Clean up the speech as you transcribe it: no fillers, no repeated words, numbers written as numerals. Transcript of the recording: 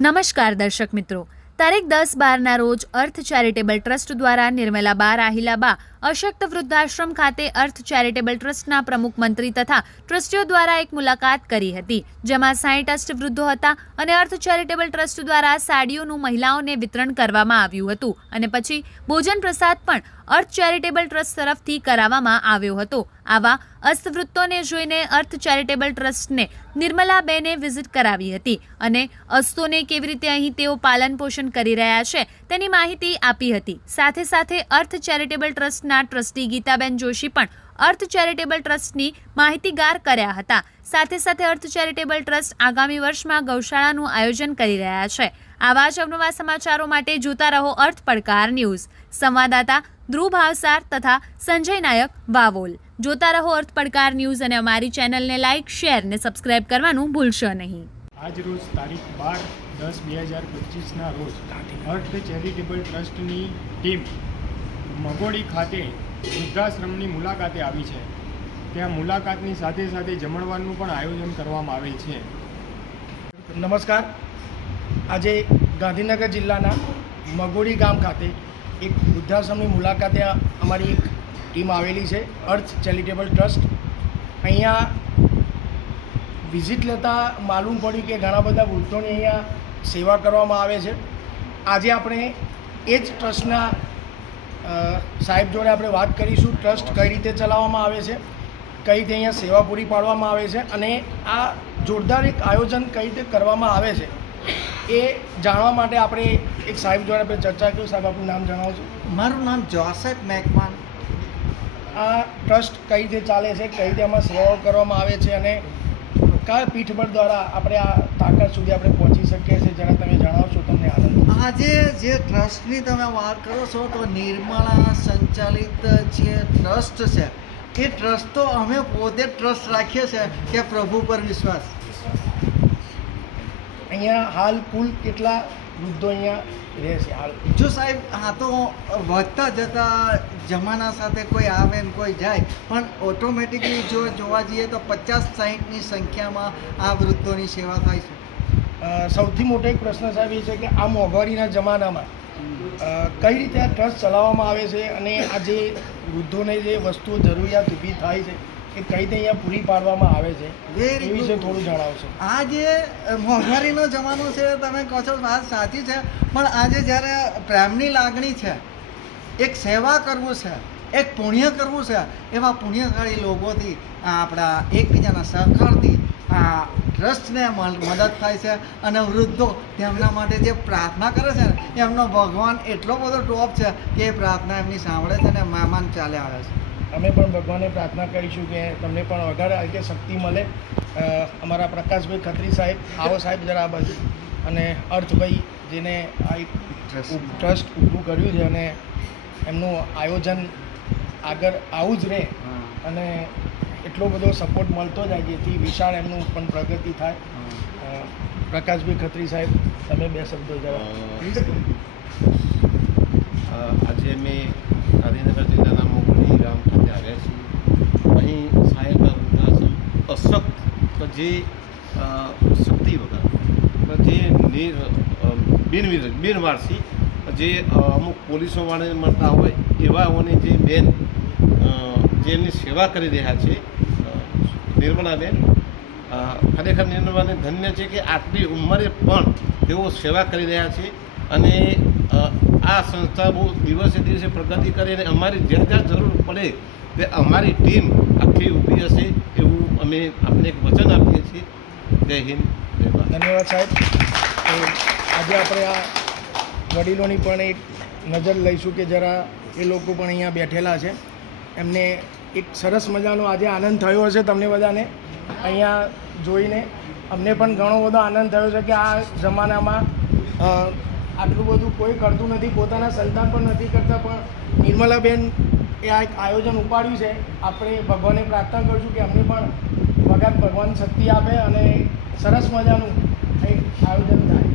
નમસ્કાર દર્શક મિત્રો, તારીખ 10/12ના રોજ અર્થ ચેરિટેબલ ટ્રસ્ટ દ્વારા નિર્મલા બા રાહિલાબા અશક્ત વૃદ્ધાશ્રમ ખાતે અર્થ ચેરિટેબલ ટ્રસ્ટના પ્રમુખ મંત્રી તથા ટ્રસ્ટીઓ દ્વારા એક મુલાકાત કરી હતી, જેમાં 60 અષ્ટવૃદ્ધો હતા અને અર્થ ચેરિટેબલ ટ્રસ્ટ દ્વારા સાડીઓનું મહિલાઓને વિતરણ કરવામાં આવ્યું હતું અને પછી ભોજન પ્રસાદ પણ અર્થ ચેરિટેબલ ટ્રસ્ટ તરફથી કરાવવામાં આવ્યો હતો। આવા અસ્તવૃત્તોને જોઈને અર્થ ચેરિટેબલ ટ્રસ્ટને નિર્મલાબેને વિઝિટ કરાવી હતી અને અસ્તોને કેવી રીતે અહીં તેઓ પાલન પોષણ કરી રહ્યા છે તેની માહિતી આપી હતી। સાથે સાથે અર્થ ચેરિટેબલ ટ્રસ્ટના ટ્રસ્ટી ગીતાબેન જોશી પણ અર્થ ચેરિટેબલ ટ્રસ્ટની માહિતીગાર કર્યા હતા। સાથે સાથે અર્થ ચેરિટેબલ ટ્રસ્ટ આગામી વર્ષમાં ગૌશાળાનું આયોજન કરી રહ્યા છે। આવા જ અવનવા સમાચારો માટે જોતા રહો અર્થ પડકાર ન્યૂઝ। સંવાદદાતા ધ્રુવ ભાવસાર તથા સંજય નાયક વાવોલ। જોતા રહો અર્થ પડકાર ન્યૂઝ અને અમારી ચેનલને લાઇક, શેર ને સબસ્ક્રાઇબ કરવાનું ભૂલશો નહીં। આજ રોજ તારીખ 12/10/2025ના રોજ અર્થ ચેરિટેબલ ટ્રસ્ટની ટીમ મગોડી ખાતે વૃદ્ધાશ્રમની મુલાકાતે આવી છે। ત્યાં મુલાકાતની સાથે સાથે જમણવારનું પણ આયોજન કરવામાં આવેલ છે। નમસ્કાર, આજે ગાંધીનગર જિલ્લાના મગોડી ગામ ખાતે એક વૃદ્ધાશ્રમની મુલાકાતે અમારી એક ટીમ આવેલી છે, અર્થ ચેરિટેબલ ટ્રસ્ટ। અહીંયા વિઝિટ લેતા માલુમ પડ્યું કે ઘણા બધા વૃદ્ધોની અહીંયા સેવા કરવામાં આવે છે। આજે આપણે એ જ ટ્રસ્ટના સાહેબ જોડે આપણે વાત કરીશું, ટ્રસ્ટ કઈ રીતે ચલાવવામાં આવે છે, કઈ રીતે અહીંયા સેવા પૂરી પાડવામાં આવે છે અને આ જોરદાર એક આયોજન કઈ રીતે કરવામાં આવે છે એ જાણવા માટે આપણે એક સાહેબ જોડે આપણે ચર્ચા કરી। સાહેબ, આપનું નામ જણાવશો? મારું નામ જોસેફ મેકમાન। આ ટ્રસ્ટ કઈ રીતે ચાલે છે, કઈ રીતે આમાં સેવાઓ કરવામાં આવે છે અને કયા પીઠબળ દ્વારા આપણે આ તાકાત સુધી આપણે પહોંચી શકીએ છીએ, જરા તમે જણાવશો, તમને આનંદ। આજે જે ટ્રસ્ટની તમે વાત કરો છો તો નિર્મળા સંચાલિત જે ટ્રસ્ટ છે એ ટ્રસ્ટ તો અમે પોતે ટ્રસ્ટ રાખીએ છીએ કે પ્રભુ પર વિશ્વાસ। અહીંયા હાલ કુલ કેટલા વૃદ્ધો અહીંયા રહે છે હાલ? જો સાહેબ, હા તો વધતા જતા જમાના સાથે કોઈ આવે ને કોઈ જાય, પણ ઓટોમેટિકલી જો જોવા જઈએ તો 50-60ની સંખ્યામાં આ વૃદ્ધોની સેવા થાય છે। સૌથી મોટો એક પ્રશ્ન સાહેબ એ છે કે આ મોંઘવારીના જમાનામાં કઈ રીતે આ ટ્રસ્ટ ચલાવવામાં આવે છે અને આ જે વૃદ્ધોને જે વસ્તુઓ જરૂરિયાત ઊભી થાય છે એ કઈ રીતે અહીંયા પૂરી પાડવામાં આવે છે એ વિશે થોડું જણાવશો? આ જે મોંઘવારીનો જમાનો છે, તમે કહો છો વાત સાચી છે, પણ આજે જ્યારે પ્રેમની લાગણી છે, એક સેવા કરવું છે, એક પુણ્ય કરવું છે, એવા પુણ્યકારી લોકોથી આપણા એકબીજાના સહકારથી આ ટ્રસ્ટને મદદ થાય છે અને વૃદ્ધો તેમના માટે જે પ્રાર્થના કરે છે ને એમનો ભગવાન એટલો બધો ટોપ છે કે એ પ્રાર્થના એમની સાંભળે છે અને મહેમાન ચાલે આવે છે। અમે પણ ભગવાનને પ્રાર્થના કરીશું કે તમને પણ વધારે રીતે શક્તિ મળે। અમારા પ્રકાશભાઈ ખત્રી સાહેબ, આવો સાહેબ જરા આ બાજુ, અને અર્થભાઈ જેને આ એક ટ્રસ્ટ ઊભું કર્યું છે અને એમનું આયોજન આગળ આવું જ રહે અને એટલો બધો સપોર્ટ મળતો જાય જેથી વિશાળ એમનું પણ પ્રગતિ થાય। પ્રકાશભાઈ ખત્રી સાહેબ, તમે બે શબ્દો જરા। આજે અમે ગાંધીનગર જિલ્લાના મોગડી ગામ ખાતે આવ્યા છીએ। અહીં સહાયતા વૃદ્ધાશ્રમ અશક્ત જે શક્તિ વગર જે બિનવારસી જે અમુક પોલીસોવાળાને મળતા હોય એવાઓની જે બેન જે એમની સેવા કરી રહ્યા છે, નિર્મલાબેન, ખરેખર નિર્મલાને ધન્ય છે કે આટલી ઉંમરે પણ તેઓ સેવા કરી રહ્યા છે અને આ સંસ્થા બહુ દિવસે દિવસે પ્રગતિ કરે અને અમારી જ્યાં જ્યાં જરૂર પડે તે અમારી ટીમ આખી ઊભી હશે એવું અમે આપને એક વચન આપીએ છીએ। જય હિન્દ, જય ભારત। ધન્યવાદ સાહેબ। તો આજે આપણે આ વડીલોની પણ એક નજર લઈશું કે જરા એ લોકો પણ અહીંયા બેઠેલા છે, એમને એક સરસ મજાનો આજે આનંદ થયો હશે તમને બધાને અહીંયા જોઈને। અમને પણ ઘણો બધો આનંદ થયો છે કે આ જમાનામાં આટલું બધું કોઈ કરતું નથી, પોતાના સંતાન પણ નથી કરતા, પણ નિર્મલાબેન એ આ એક આયોજન ઉપાડ્યું છે। આપણે ભગવાનને પ્રાર્થના કરીશું કે અમને પણ ભગવાન શક્તિ આપે અને સરસ મજાનું એક આયોજન થાય।